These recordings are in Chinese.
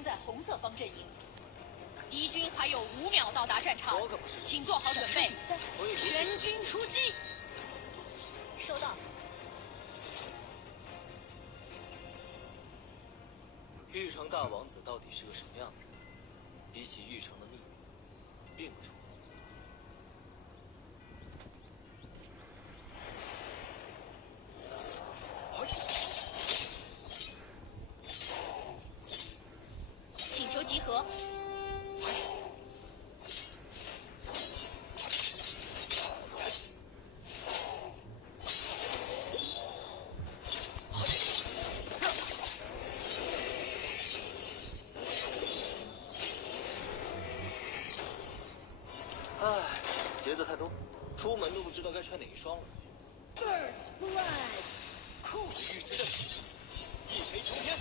生在红色方阵营。敌军还有5秒到达战场，请做好准备，全军出击。收到。玉成大王子到底是个什么样的人？比起玉成的秘密，并不重要。 请求集合。唉，鞋子太多，出门都不知道该穿哪一双了。 First blood， 酷玉之刃，一飞冲天。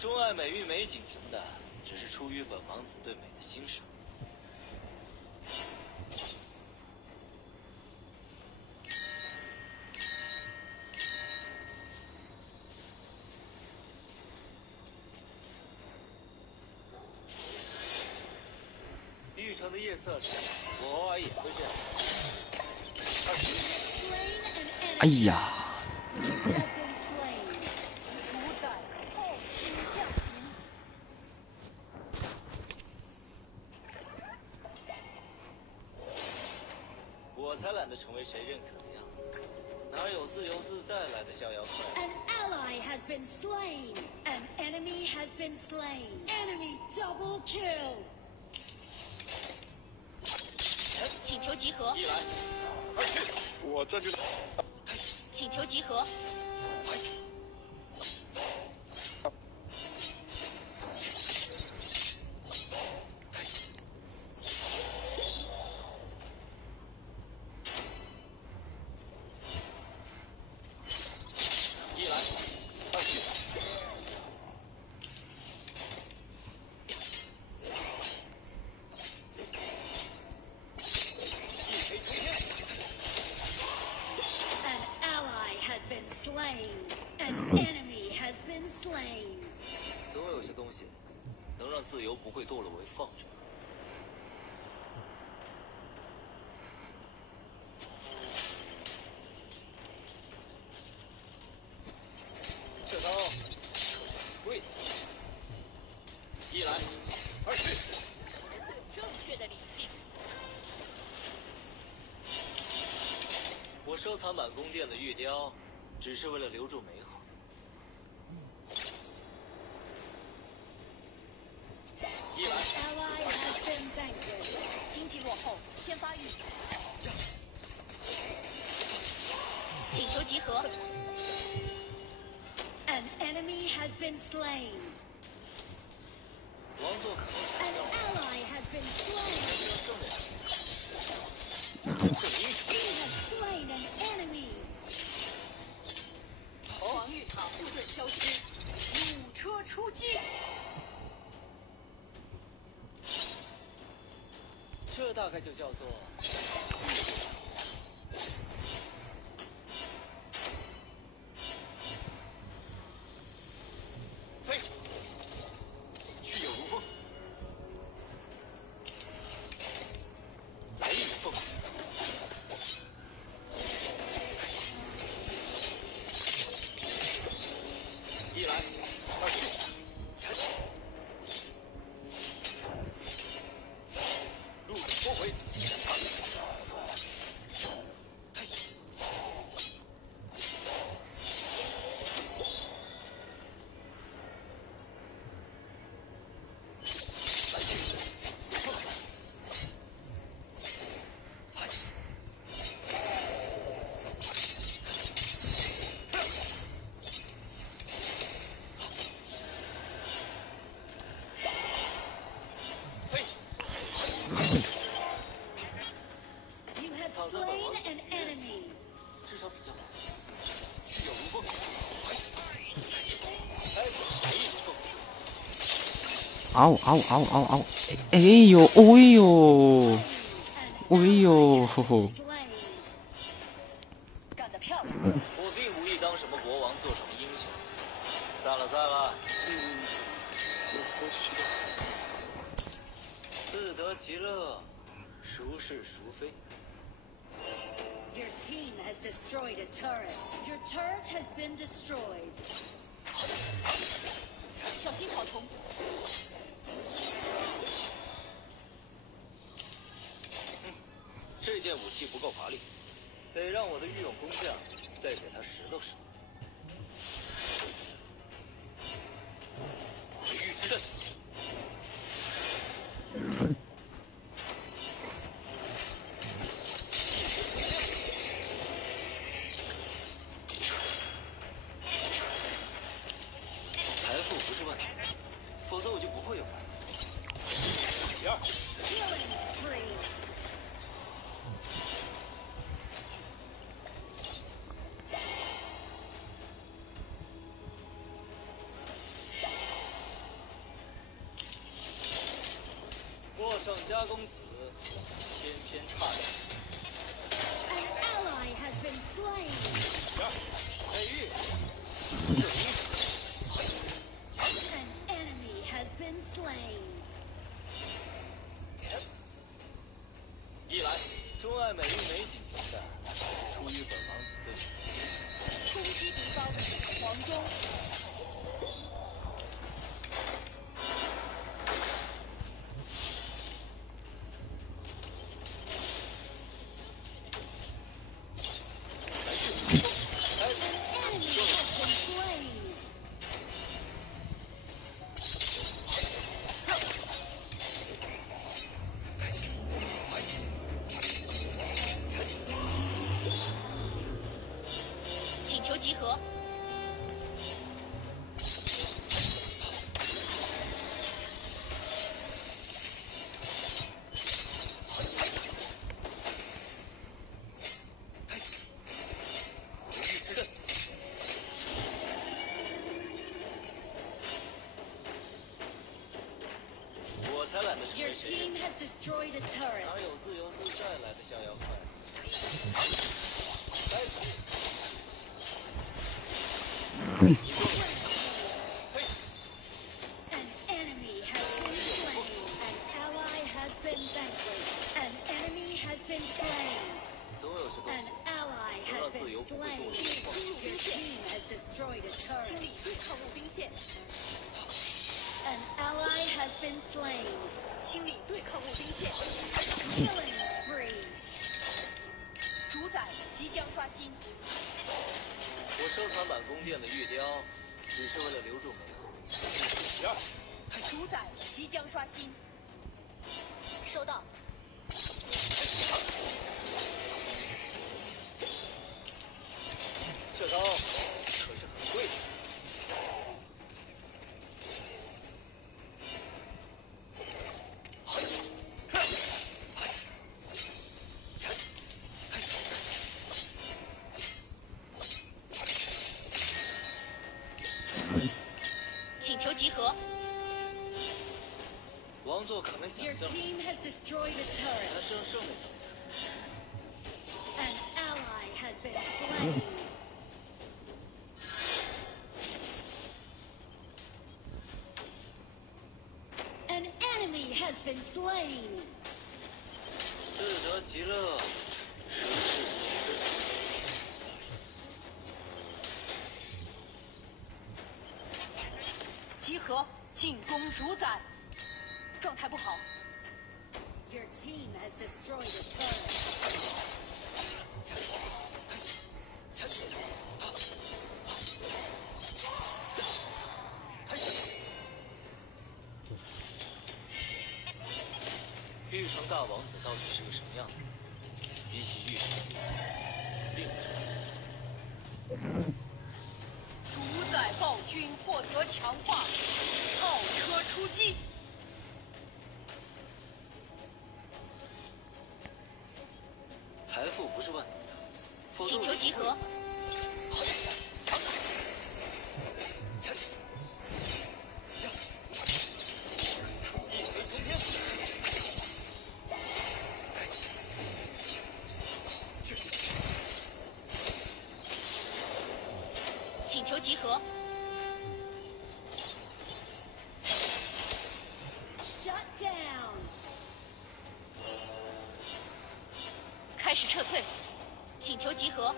钟爱美玉美景什么的，只是出于本王子对美的欣赏。玉成的夜色里，我偶尔也会这样。哎呀！ 我才懒得成为谁认可的样子，哪有自由自在来的逍遥快？ An ally has been slain. An enemy has been slain. Enemy double kill. 请求集合。一来，二去。我这就。请求集合。 总有些东西能让自由不会堕落为放任。这刀可是贵的。一来，二去。正确的理性。我收藏满宫殿的玉雕，只是为了留住美好。 经济落后，先发育。请求集合。An enemy has been slain. 王座可能 An ally has been slain. 正义 He has slain an enemy. 防御塔护盾消失，弩车出击。 这大概就叫做。飞，去有如风，来亦如风。一来，二去。 拨回。嗷嗷嗷嗷嗷！哎呦，哎呦，哎呦，吼吼！干得漂亮！我并无意当什么国王，做什么英雄。散了，散了。自得其乐，孰是孰非。 Your team has destroyed a turret. Your turret has been destroyed. 小心草丛。这件武器不够华丽，得让我的御用工匠再给它拾掇拾掇。回玉之刃。 否则我就不会有烦恼。过剩家公子，偏偏差点。An ally has been slain. 美玉，An enemy has been slain. 一来，钟爱美玉美景中的，出于本王子对手。冲击敌方黄忠。 请求集合。我才懒得成 Your 为谁 team has destroyed a turret. 哪有自由自在来的逍遥快？An enemy has been slain. An ally has been vanquished. An enemy has been slain. 总有些东 An 西 ally 能 has 让自 been 由不会 slain. 堕落。 Your team has destroyed a turret. 清理对抗步兵线。An ally has been slain. 清理对抗步兵线。Killing spree. 主宰即将刷新。我收藏版宫殿的玉雕，只是为了留住美好。主宰即将刷新。收到。这刀可是很贵的。请求集合。王座可能想 Your 象， team has destroyed a 他 turret. 生生的想 An ally has been slain. An enemy has been slain. 自得其乐，孰是孰非？集合，进攻主宰。状态不好。Your team has destroyed a turret. 玉成大王子到底是个什么样的人？比起玉成，另一种。主宰暴君获得强化，炮车出击。财富不是万能的，否则请求集合。求集合。 Shut down. 开始撤退，请求集合。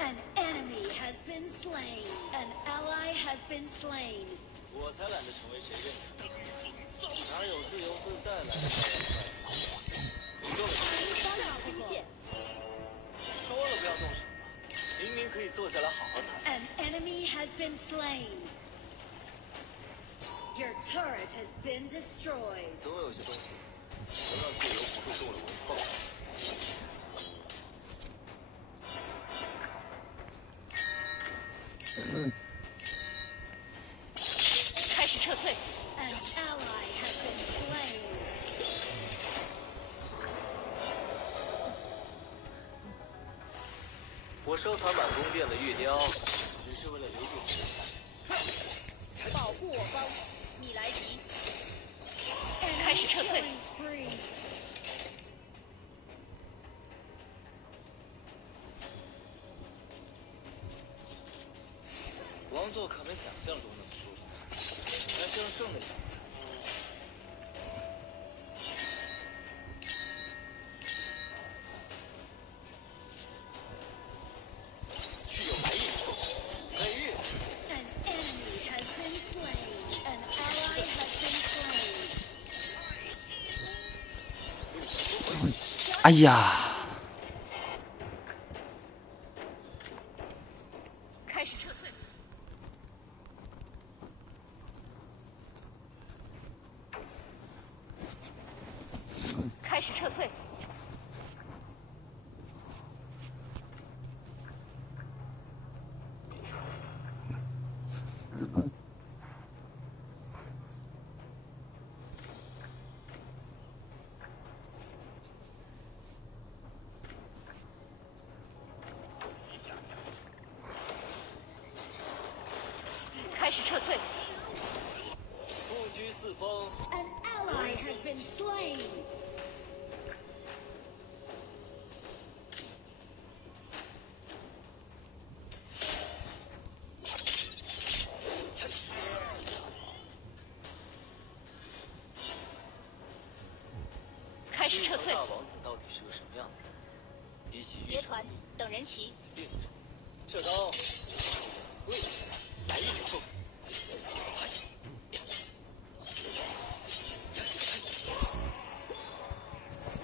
An enemy has been slain. An ally has been slain. 我才懒得成为谁认可的样子，哪有自由自在来的逍遥快活？你够了！说了不要动手嘛，明明可以坐下来好好谈。 An enemy has been slain. Your turret has been destroyed. 总有些东西能让自由不会动了我的凤。开始撤退， An ally has been slain. 我收藏满宫殿的玉雕，只是为了留住你的财。保护我方，米莱迪。 Enemy 开始撤退。 killing spree. 王座可没想象中那么舒服，还正胜的想法。具有来意之后，美玉， An enemy has been slain. An ally has been slain. 哎呀，开始撤退，开始撤退，开始撤退，不居四方， An ally has been slain. 开始撤退大，王子到底是个什么样的人？比起玉成别团，等人齐。并不重要。这刀，喂，来意之后，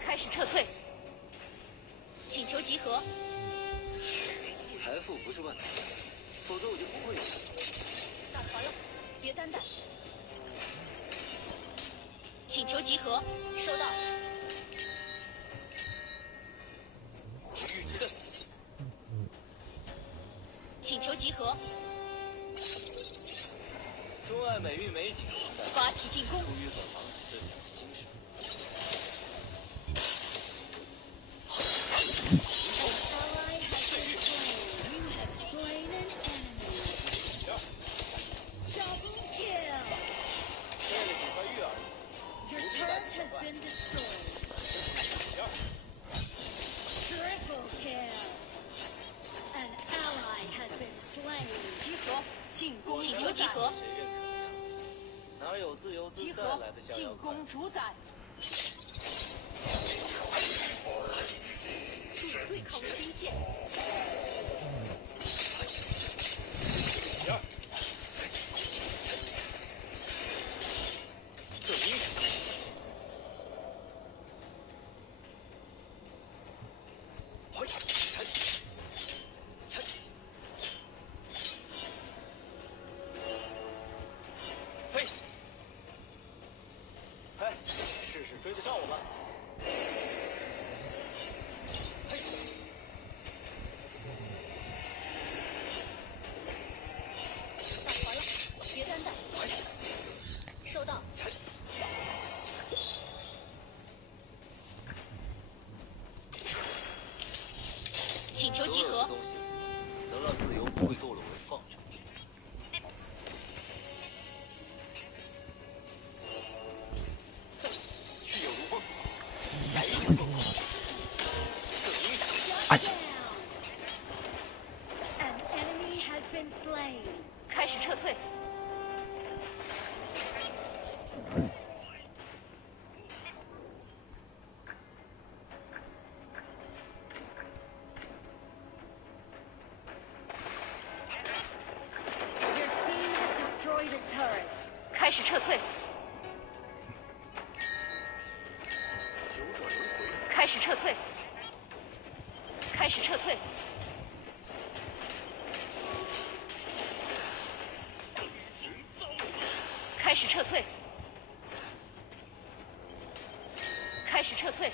开始撤退，请求集合。财富不是问题，否则我就不会有。打团了，别担待。请求集合，收到。玉之刃，请求集合，钟爱美玉美景，发起进攻出。于本王子对你的欣赏。 An ally has been slain. You have slain an enemy. Double kill. 为了几块玉而已。 Your turret has been destroyed. Triple kill. An ally has been slain. 集合，进攻，请求集合，谁认可的样子？哪有自由自集合在来的，逍进遥快攻主宰。对抗兵线，这英雄，飞！哎，试试追得上我吗？打团了，别担待。收到。请求集合，所有的东西能得到自由不会堕落为放任。去有如风，来如风。哎， An enemy has been slain. 开始撤退。 Your team has destroyed a turret. 开始撤退。开始撤退。开始撤退。开始撤退。开始撤退。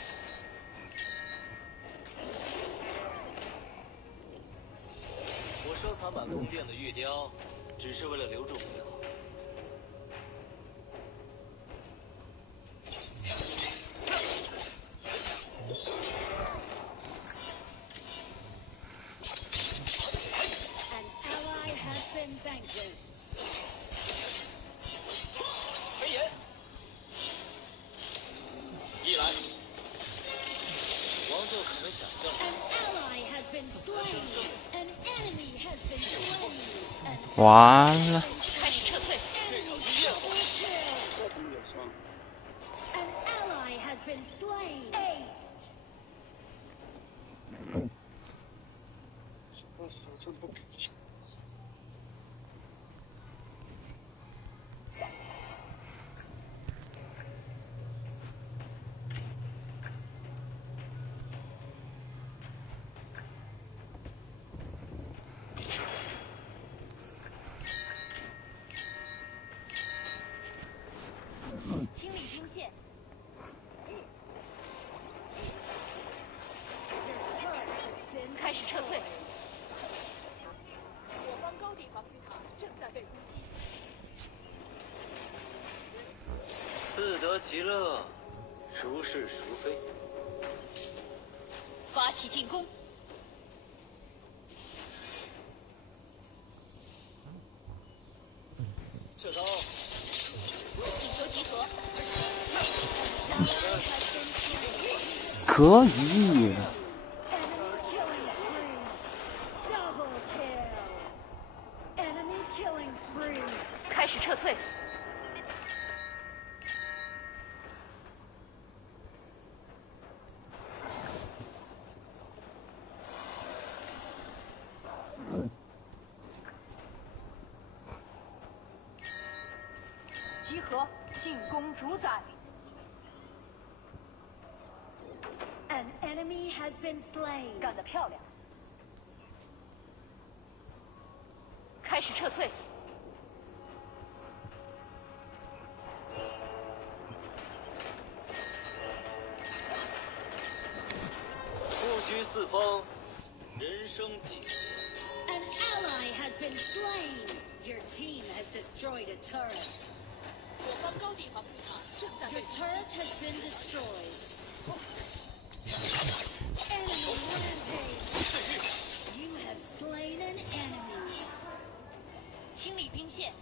我收藏满宫殿的玉雕，只是为了留住朋友。 An ally has been vanquished. 飞檐，一来。王座可能想象 An ally has been slain. An enemy has been slain. An 完了，开始撤退。 An ally has been slain. Aced. 清理兵线。 开始撤退。我方高地防御塔正在被攻击。自得其乐，孰是孰非？发起进攻。撤刀，请求集合。可以。 Double kill. Enemy killing spree. 开始撤退。集合，进攻主宰。 An enemy has been slain. 干得漂亮！开始撤退。布局四方，人生几何？ An ally has been slain. Your team has destroyed a turret. 我方高地防御塔正在 Your 被攻击。 turret has been destroyed. Enemy rampage. You have slain an enemy. 清理兵线。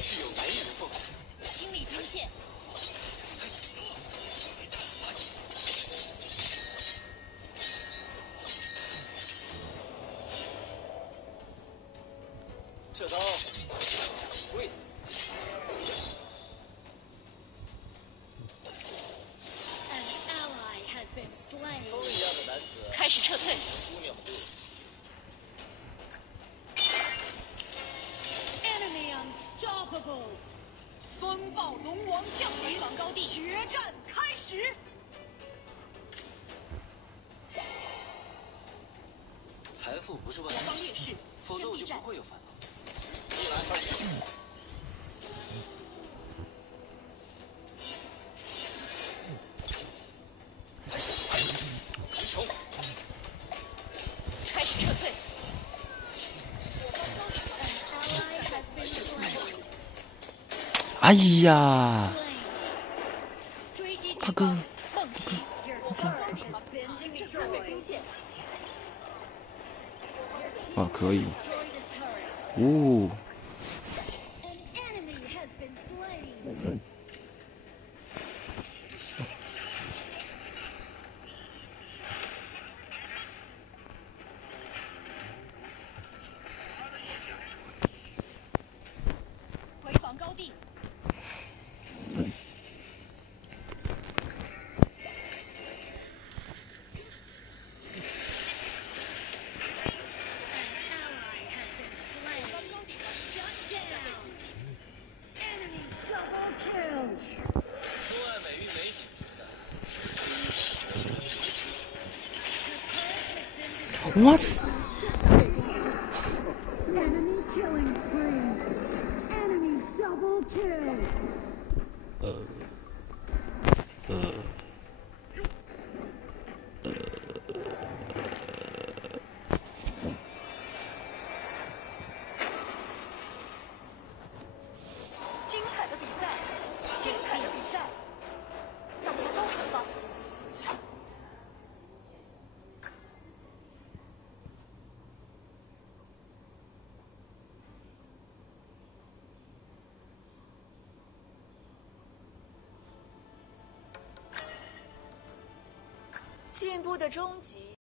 去有来如风。清理兵线。撤刀，跪。 An ally has been slain. 风一样的男子，开始撤退。姑娘们对。 Enemy unstoppable. 风暴龙王降临，防高地，决战开始。财富不是万我方能，劣势，否则我就先避战不。会有烦恼。一来，冲！开始撤退。 An ally has been slain. 哎呀， slain. 追击大哥，梦奇， Your 我 turret 攻击 has 了， been 精灵刺猬兵 destroyed. 线，啊，可以， Destroyed a turret. 哦， An enemy has been slain. 回防高地， Ally has been slain. 防高地了， Shut down. Enemy double kill. 都爱美玉美景的。 what？ Enemy killing spree. Enemy double kill. 精彩的比赛，精彩的比赛，大家都很棒。进步的终极